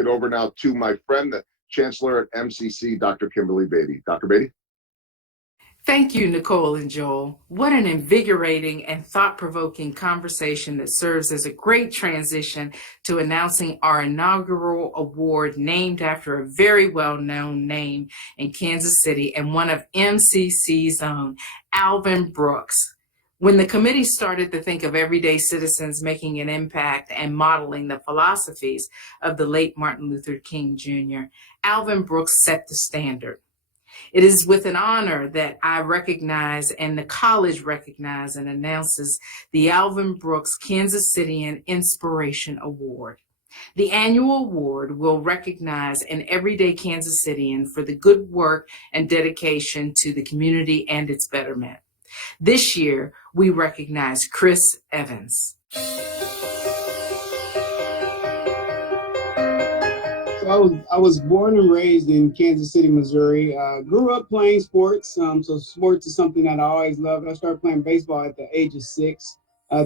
it over now to my friend, the Chancellor at MCC, Dr. Kimberly Beatty. Dr. Beatty? Thank you, Nicole and Joel. What an invigorating and thought-provoking conversation that serves as a great transition to announcing our inaugural award named after a very well-known name in Kansas City and one of MCC's own, Alvin Brooks. When the committee started to think of everyday citizens making an impact and modeling the philosophies of the late Martin Luther King Jr., Alvin Brooks set the standard. It is with an honor that I recognize and the college recognizes and announces the Alvin Brooks Kansas Citian Inspiration Award. The annual award will recognize an everyday Kansas Citian for the good work and dedication to the community and its betterment. This year, we recognize Chris Evans. I was born and raised in Kansas City, Missouri. Grew up playing sports, so sports is something that I always loved. I started playing baseball at the age of 6.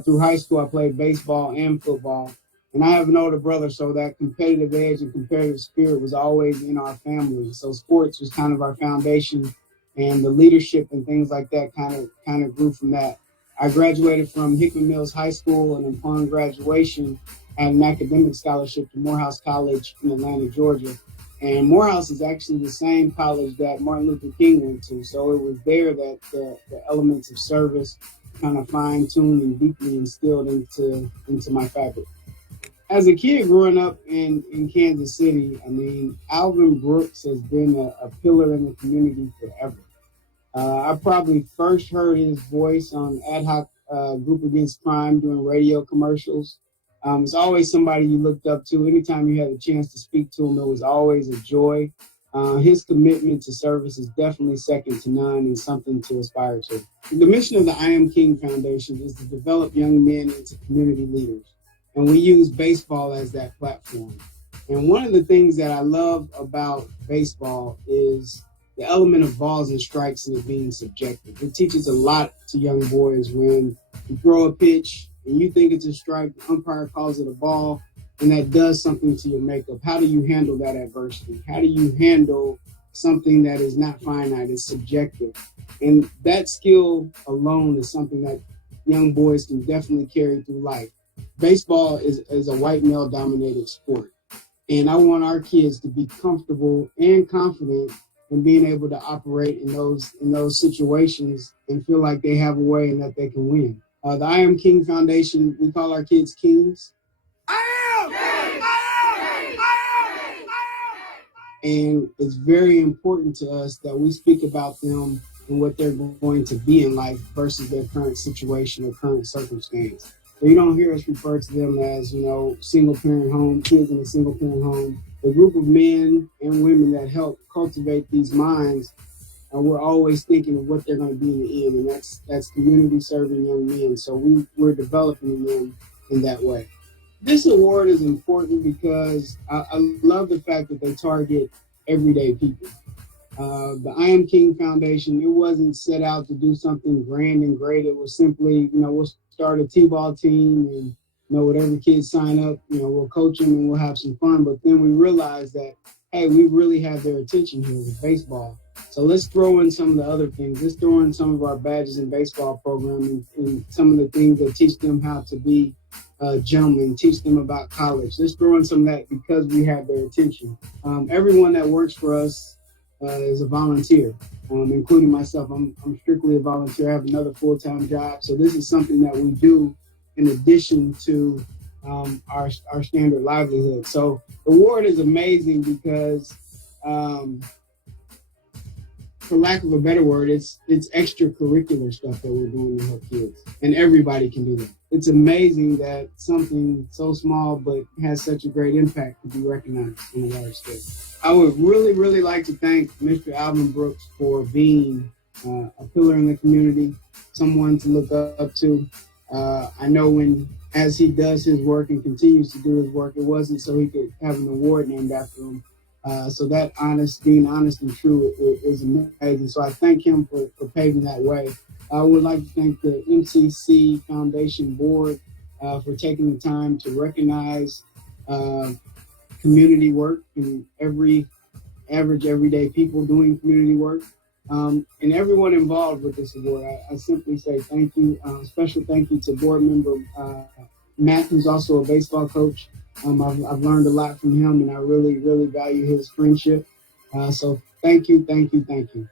Through high school, I played baseball and football. And I have an older brother, so that competitive edge and competitive spirit was always in our family. So sports was kind of our foundation, and the leadership and things like that kind of grew from that. I graduated from Hickman Mills High School, and upon graduation, had an academic scholarship to Morehouse College in Atlanta, Georgia. And Morehouse is actually the same college that Martin Luther King went to. So it was there that the elements of service kind of fine-tuned and deeply instilled into my fabric. As a kid growing up in Kansas City, I mean, Alvin Brooks has been a pillar in the community forever. I probably first heard his voice on Ad Hoc Group Against Crime doing radio commercials. It's always somebody you looked up to. Anytime you had a chance to speak to him, it was always a joy. His commitment to service is definitely second to none and something to aspire to. The mission of the I Am King Foundation is to develop young men into community leaders. And we use baseball as that platform. And one of the things that I love about baseball is the element of balls and strikes and it being subjective. It teaches a lot to young boys when you throw a pitch and you think it's a strike, the umpire calls it a ball, and that does something to your makeup. How do you handle that adversity? How do you handle something that is not finite, it's subjective? And that skill alone is something that young boys can definitely carry through life. Baseball is a white male-dominated sport, and I want our kids to be comfortable and confident in being able to operate in those situations and feel like they have a way and that they can win. The I Am King Foundation, we call our kids kings. I am! I am! I am! And it's very important to us that we speak about them and what they're going to be in life versus their current situation or current circumstance. So you don't hear us refer to them as, single parent home, kids in a single parent home. The group of men and women that help cultivate these minds, we're always thinking of what they're going to be in the end, and that's community serving young men. So we're developing them in that way. This award is important because I love the fact that they target everyday people. The I Am King Foundation, it wasn't set out to do something grand and great. It was simply, we'll start a T-ball team and, whatever kids sign up, we'll coach them and we'll have some fun. But then we realized that, hey, we really have their attention here with baseball. So let's throw in some of the other things. Let's throw in some of our badges and baseball program and some of the things that teach them how to be gentlemen, teach them about college. Let's throw in some of that because we have their attention. Everyone that works for us is a volunteer, including myself. I'm strictly a volunteer. I have another full-time job. So this is something that we do in addition to our standard livelihood. So the award is amazing because for lack of a better word, it's extracurricular stuff that we're doing to help kids, and everybody can do that. It's amazing that something so small but has such a great impact to be recognized on a large scale. I would really, really like to thank Mr. Alvin Brooks for being a pillar in the community, someone to look up to. I know as he does his work and continues to do his work, it wasn't so he could have an award named after him. So that being honest and true is amazing. So I thank him for paving that way. I would like to thank the MCC Foundation Board for taking the time to recognize community work and every average everyday people doing community work, and everyone involved with this award. I simply say thank you. Special thank you to board member Matt, who's also a baseball coach. I've learned a lot from him, and I really, really value his friendship. So thank you, thank you, thank you.